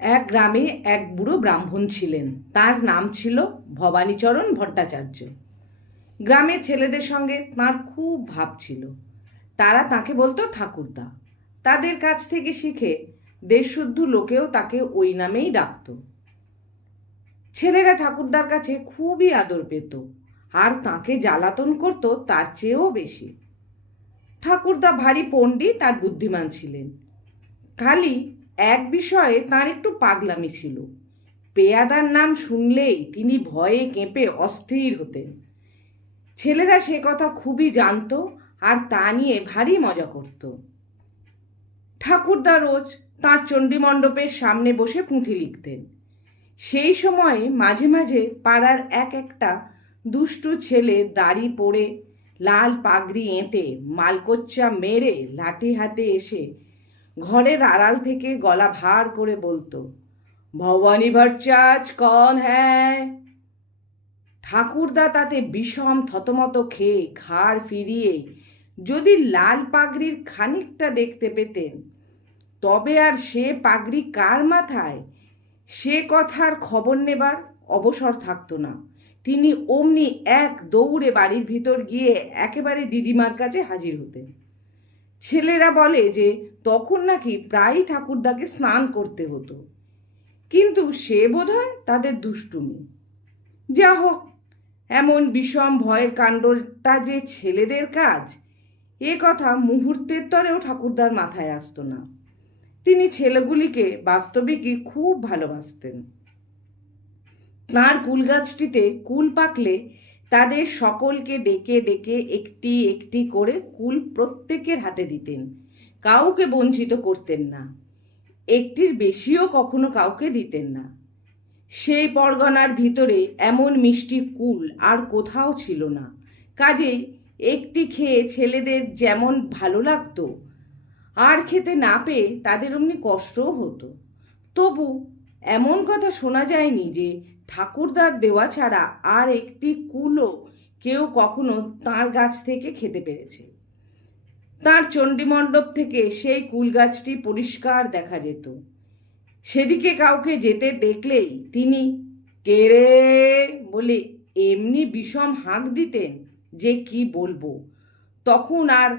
এক গ্রামে এক বুড়ো ব্রাহ্মণ ছিলেন। তার নাম ছিল ভবানীচরণ ভট্টাচার্য। গ্রামের ছেলেদের সঙ্গে তাঁর খুব ভাব ছিল। তারা তাকে বলতো ঠাকুরদা। তাদের কাছ থেকে শিখে দেশশুদ্ধ লোকেও তাকে ওই নামেই ডাকত। ছেলেরা ঠাকুরদার কাছে খুবই আদর পেত, আর তাকে জ্বালাতন করত তার চেয়েও বেশি। ঠাকুরদা ভারী পণ্ডিত আর বুদ্ধিমান ছিলেন। খালি এক বিষয়ে তার একটু পাগলামি ছিল। পেয়াদার নাম শুনলেই তিনি ভয়ে কেঁপে অস্থির হতেন। ছেলেরা সে কথা খুবই জানত, আর তা নিয়ে ভারী মজা করত। ঠাকুরদা রোজ তাঁর চণ্ডীমণ্ডপের সামনে বসে পুঁথি লিখতেন। সেই সময়ে মাঝে মাঝে পাড়ার এক একটা দুষ্টু ছেলে দাড়ি পড়ে লাল পাগড়ি এঁটে মালকোচ্চা মেরে লাঠি হাতে এসে ঘরের আড়াল থেকে গলা ভার করে বলতো, ভবানী ভট্টাচ কন হ্যায়। ঠাকুরদা তাতে বিষম থতমত খেয়ে ঘাড় ফিরিয়ে যদি লাল পাগড়ির খানিকটা দেখতে পেতেন, তবে আর সে পাগড়ি কার মাথায় সে কথার খবর নেবার অবসর থাকতো না। তিনি অমনি এক দৌড়ে বাড়ির ভিতর গিয়ে একেবারে দিদিমার কাছে হাজির হতেন। ছেলেরা বলে যে তখন নাকি প্রায়ই ঠাকুরদাকে স্নান করতে হতো, কিন্তু সে বোধহয় তাদের দুষ্টুমি। যা হোক, এমন বিষম ভয়ের কাণ্ডটা যে ছেলেদের কাজ, এ কথা মুহূর্তের তরেও ঠাকুরদার মাথায় আসতো না। তিনি ছেলেগুলিকে বাস্তবিকই খুব ভালোবাসতেন। তাঁর কুল গাছটিতে কুল পাকলে তাদের সকলকে ডেকে ডেকে একটি একটি করে কুল প্রত্যেকের হাতে দিতেন। কাউকে বঞ্চিত করতেন না, একটির বেশিও কখনো কাউকে দিতেন না। সেই পরগনার ভিতরে এমন মিষ্টি কুল আর কোথাও ছিল না। কাজেই একটি খেয়ে ছেলেদের যেমন ভালো লাগতো, আর খেতে না পেয়ে তাদের অমনি কষ্টও হতো। তবু এমন কথা শোনা যায়নি যে ঠাকুরদার দেওয়া ছাড়া আর একটি কুলও কেউ কখনো তাঁর গাছ থেকে খেতে পেরেছে। তাঁর চণ্ডীমণ্ডপ থেকে সেই কুল গাছটি পরিষ্কার দেখা যেত। সেদিকে কাউকে যেতে দেখলেই তিনি কে রে বলে এমনি বিষম হাঁক দিতেন যে কি বলবো। তখন আর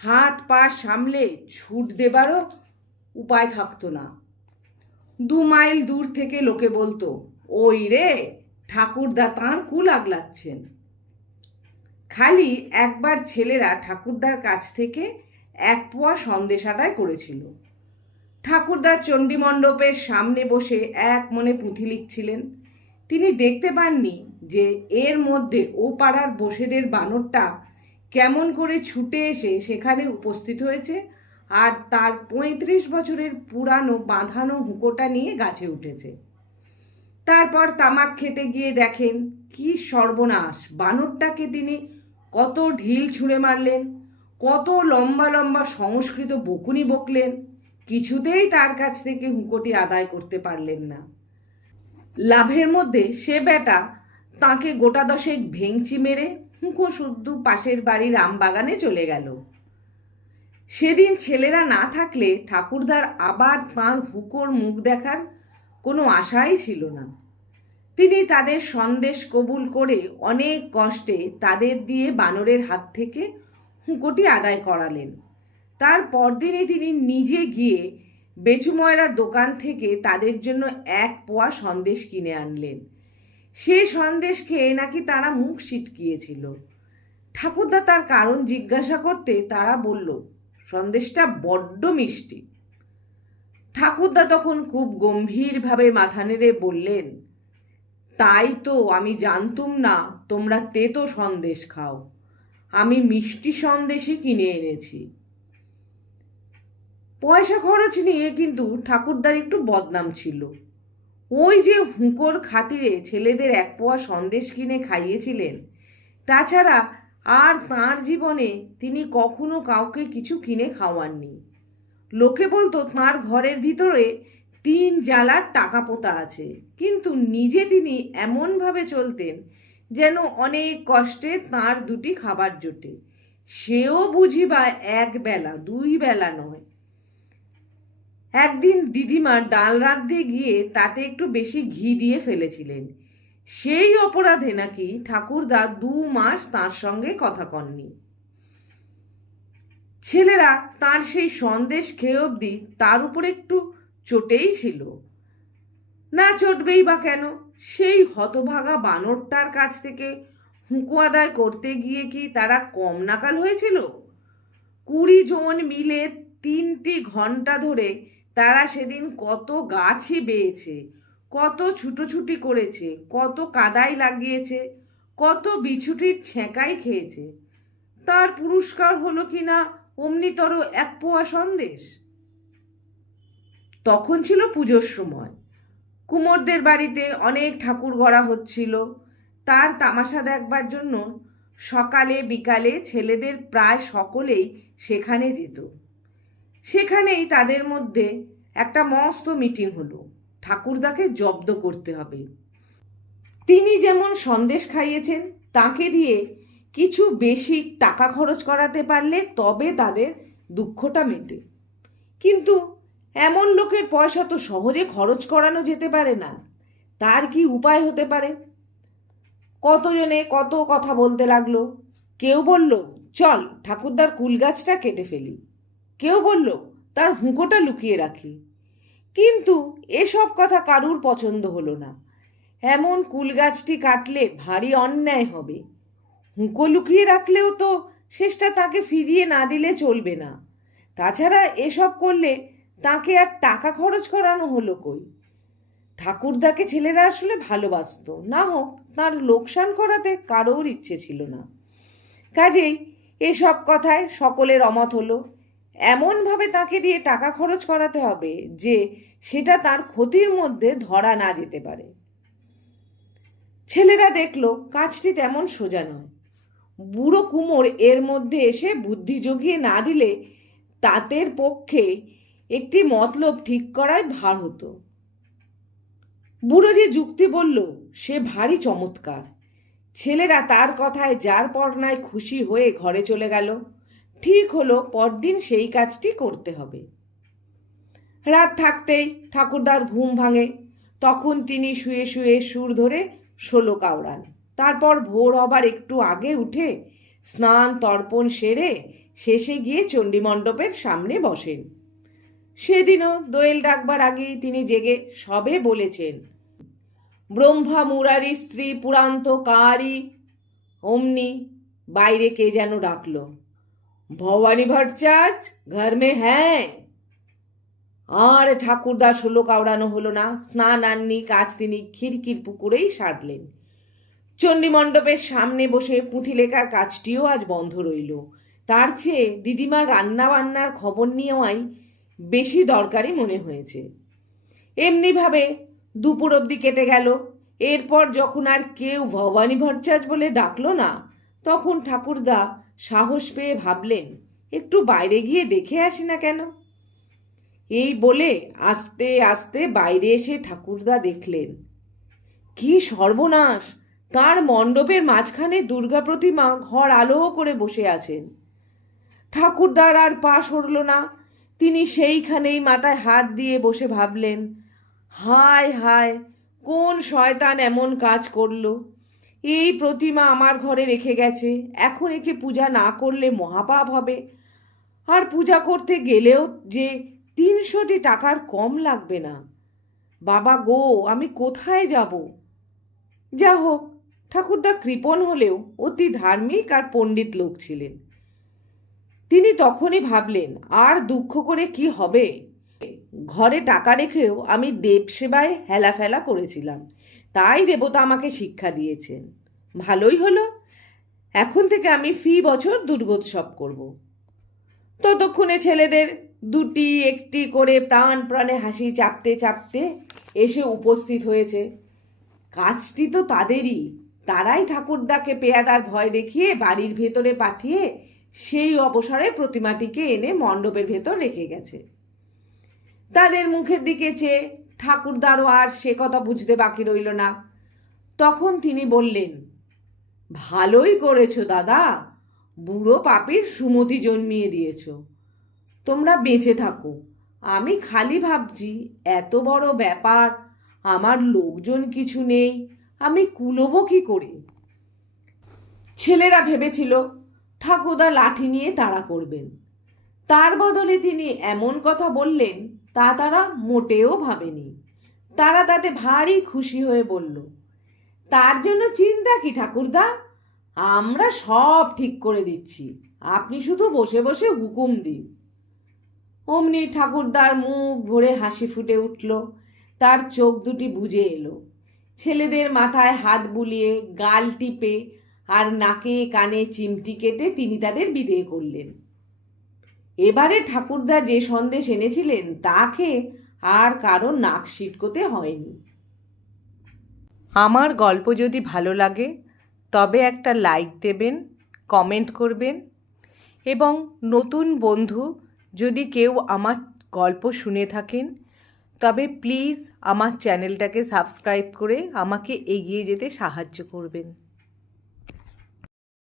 হাত পা সামলে ছুট দেবারও উপায় থাকতো না। 2 মাইল দূর থেকে লোকে বলতো, ওই রে ঠাকুরদা তাঁর কুল আগলাচ্ছেন। খালি একবার ছেলেরা ঠাকুরদার কাছ থেকে 1 পোয়া সন্দেশ আদায় করেছিল। ঠাকুরদার চণ্ডীমণ্ডপের সামনে বসে এক মনে পুঁথি লিখছিলেন। তিনি দেখতে পাননি যে এর মধ্যে ও পাড়ার বসেদের বানরটা কেমন করে ছুটে এসে সেখানে উপস্থিত হয়েছে, আর তার 35 বছরের পুরানো বাঁধানো হুঁকোটা নিয়ে গাছে উঠেছে। তারপর তামাক খেতে গিয়ে দেখেন কি সর্বনাশ! বানরটাকে তিনি কত ঢিল ছুঁড়ে মারলেন, কত লম্বা লম্বা সংস্কৃত বকুনি বকলেন, কিছুতেই তার কাছ থেকে হুঁকোটি আদায় করতে পারলেন না। লাভের মধ্যে সে বেটা তাকে গোটা 10 ভেঙচি মেরে হুঁকো শুদ্ধ পাশের বাড়ির আমবাগানে চলে গেল। সেদিন ছেলেরা না থাকলে ঠাকুরদার আবার তাঁর হুঁকোর মুখ দেখার কোনো আশাই ছিল না। তিনি তাদের সন্দেশ কবুল করে অনেক কষ্টে তাদের দিয়ে বানরের হাত থেকে হুঁকোটি আদায় করালেন। তার পরদিনই তিনি নিজে গিয়ে বেচুময়রার দোকান থেকে তাদের জন্য 1 পোয়া সন্দেশ কিনে আনলেন। সে সন্দেশ খেয়ে নাকি তারা মুখ সিটকিয়েছিল। ঠাকুরদা তার কারণ জিজ্ঞাসা করতে তারা বলল, সন্দেশটা বড্ড মিষ্টি। ঠাকুরদা তখন খুব গম্ভীরভাবে মাথা নেড়ে বললেন, তাই তো আমি জানতুম না তোমরা তেতো সন্দেশ খাও। আমি মিষ্টি সন্দেশই কিনে এনেছি। পয়সা খরচ নিয়ে কিন্তু ঠাকুরদার একটু বদনাম ছিল। ওই যে হুঁকোর খাতিরে ছেলেদের 1 পোয়া সন্দেশ কিনে খাইয়েছিলেন, তাছাড়া আর তাঁর জীবনে তিনি কখনো কাউকে কিছু কিনে খাওয়াননি। লোকে বলতো তাঁর ঘরের ভিতরে 3 জালার টাকা পোতা আছে, কিন্তু নিজে তিনি এমনভাবে চলতেন যেন অনেক কষ্টে তাঁর 2টি খাবার জোটে, সেও বুঝি বা 1 বেলা 2 বেলা নয়। একদিন দিদিমা ডাল রাঁধতে গিয়ে তাতে একটু বেশি ঘি দিয়ে ফেলেছিলেন। সেই অপরাধে নাকি ঠাকুরদা 2 মাস তার সঙ্গে কথা কননি। ছেলেরা তার সেই সন্দেশ খেয়ে অবধি তার উপর একটু চটেই ছিল। না চটবেই বা কেন? সেই হতভাগা বানরটার কাছ থেকে হুঁকো আদায় করতে গিয়ে কি তারা কম নাকাল হয়েছিল? 20 জন মিলে 3টি ঘন্টা ধরে তারা সেদিন কত গাছই বেয়েছে, কত ছুটোছুটি করেছে, কত কাদাই লাগিয়েছে, কত বিছুটির ছেঁকাই খেয়েছে। তার পুরস্কার হলো কিনা অমনিতর 1 পোয়া সন্দেশ। তখন ছিল পুজোর সময়। কুমোরদের বাড়িতে অনেক ঠাকুর গড়া হচ্ছিল। তার তামাশা দেখবার জন্য সকালে বিকালে ছেলেদের প্রায় সকলেই সেখানে যেত। সেখানেই তাদের মধ্যে একটা মস্ত মিটিং হলো, ঠাকুরদাকে জব্দ করতে হবে। তিনি যেমন সন্দেশ খাইয়েছেন, তাকে দিয়ে কিছু বেশি টাকা খরচ করাতে পারলে তবে তাদের দুঃখটা মেটে। কিন্তু এমন লোকের পয়সা তো সহজে খরচ করানো যেতে পারে না। তার কি উপায় হতে পারে? কতজনে কত কথা বলতে লাগলো। কেউ বলল, চল ঠাকুরদার কুল গাছটা কেটে ফেলি। কেউ বলল, তার হুঁকোটা লুকিয়ে রাখি। কিন্তু এসব কথা কারুর পছন্দ হলো না। এমন কুল গাছটি কাটলে ভারী অন্যায় হবে। হুঁকো লুকিয়ে রাখলেও তো শেষটা তাকে ফিরিয়ে না দিলে চলবে না। তাছাড়া এসব করলে তাকে আর টাকা খরচ করানো হলো কই? ঠাকুরদাকে ছেলেরা আসলে ভালোবাসতো, না হোক তার লোকসান করাতে কারোর ইচ্ছে ছিল না। কাজেই এসব কথায় সকলের অমত হলো। এমনভাবে তাকে দিয়ে টাকা খরচ করাতে হবে যে সেটা তার ক্ষতির মধ্যে ধরা না যেতে পারে। ছেলেরা দেখলো কাজটি তেমন সোজা নয়। বুড়ো কুমোর এর মধ্যে এসে বুদ্ধি জগিয়ে না দিলে তাদের পক্ষে একটি মতলব ঠিক করাই ভার হতো। বুড়ো যে যুক্তি বলল সে ভারী চমৎকার। ছেলেরা তার কথায় যার পরনায় খুশি হয়ে ঘরে চলে গেল। ঠিক হলো পরদিন সেই কাজটি করতে হবে। রাত থাকতেই ঠাকুরদার ঘুম ভাঙে। তখন তিনি শুয়ে শুয়ে সুর ধরে 16 কাউড়ান। তারপর ভোর হবার একটু আগে উঠে স্নান তর্পণ সেরে শেষে গিয়ে চণ্ডীমণ্ডপের সামনে বসেন। সেদিনও দোয়েল ডাকবার আগেই তিনি জেগে সবে বলেছেন, ব্রহ্মা মুরারি স্ত্রী পুরান্ত কারি। অমনি বাইরে কে যেন ডাকলো, ভবানী ভট্টাচার্য ঘর মে হ্যাঁ। আর ঠাকুরদা 16 কাউড়ানো হলো না। স্নান আননি কাজ তিনি খিড়কির পুকুরেই সারলেন। চণ্ডীমণ্ডপের সামনে বসে পুঁথি লেখার কাজটিও আজ বন্ধ রইল। তার চেয়ে দিদিমার রান্না বান্নার খবর নেওয়াই বেশি দরকারি মনে হয়েছে। এমনিভাবে দুপুর অবধি কেটে গেল। এরপর যখন আর কেউ ভবানী ভট্টাচার্য বলে ডাকলো না, তখন ঠাকুরদা সাহস পেয়ে ভাবলেন, একটু বাইরে গিয়ে দেখে আসি না কেন। এই বলে আস্তে আস্তে বাইরে এসে ঠাকুরদা দেখলেন, কি সর্বনাশ! তার মণ্ডপের মাঝখানে দুর্গা প্রতিমা ঘর আলো করে বসে আছেন। ঠাকুরদার আর পা সরল না। তিনি সেইখানেই মাথায় হাত দিয়ে বসে ভাবলেন, হায় হায়, কোন শয়তান এমন কাজ করলো! এই প্রতিমা আমার ঘরে রেখে গেছে, এখন একে পূজা না করলে মহাপাপ হবে। আর পূজা করতে গেলেও যে 300টি টাকার কম লাগবে না। বাবা গো, আমি কোথায় যাব? যা হোক, ঠাকুরদা কৃপণ হলেও অতি ধার্মিক আর পণ্ডিত লোক ছিলেন। তিনি তখনই ভাবলেন, আর দুঃখ করে কি হবে? ঘরে টাকা রেখেও আমি দেবসেবায় হেলাফেলা করেছিলাম, তাই দেবতা আমাকে শিক্ষা দিয়েছেন। ভালোই হলো, এখন থেকে আমি ফি বছর দুর্গোৎসব করব। ততক্ষণে ছেলেদের 2টি 1টি করে প্রাণ প্রাণে হাসি চাপতে চাপতে এসে উপস্থিত হয়েছে। কাজটি তো তাদেরই। তারাই ঠাকুরদাকে পেয়াদার ভয় দেখিয়ে বাড়ির ভেতরে পাঠিয়ে সেই অবসরে প্রতিমাটিকে এনে মণ্ডপের ভেতর রেখে গেছে। তাদের মুখের দিকে চেয়ে ঠাকুরদারও আর সে কথা বুঝতে বাকি রইল না। তখন তিনি বললেন, ভালোই করেছো দাদা, বুড়ো পাপীর সুমতি জন্মিয়ে দিয়েছ। তোমরা বেঁচে থাকো, আমি খালি ভাবছি এত বড় ব্যাপার, আমার লোকজন কিছু নেই, আমি কুলোবো কি করে। ছেলেরা ভেবেছিল ঠাকুরদা লাঠি নিয়ে তাড়া করবেন, তার বদলে তিনি এমন কথা বললেন তা তারা মোটেও ভাবেনি। তারা তাতে ভারী খুশি হয়ে বলল, তার জন্য চিন্তা কি ঠাকুরদা, আমরা সব ঠিক করে দিচ্ছি, আপনি শুধু বসে বসে হুকুম দিন। অমনি ঠাকুরদার মুখ ভরে হাসি ফুটে উঠল, তার চোখ দুটি বুজে এলো। ছেলেদের মাথায় হাত বুলিয়ে, গাল টিপে আর নাকে কানে চিমটি কেটে তিনি তাদের বিদেয় করলেন। এবারে ঠাকুরদা যে সন্দেশ এনেছিলেন তা খেয়ে আর কারো নাক সিটকোতে হয়নি। আমার গল্প যদি ভালো লাগে তবে একটা লাইক দেবেন, কমেন্ট করবেন, এবং নতুন বন্ধু যদি কেউ আমার গল্প শুনে থাকেন তবে প্লিজ আমার চ্যানেলটাকে সাবস্ক্রাইব করে আমাকে এগিয়ে যেতে সাহায্য করবেন।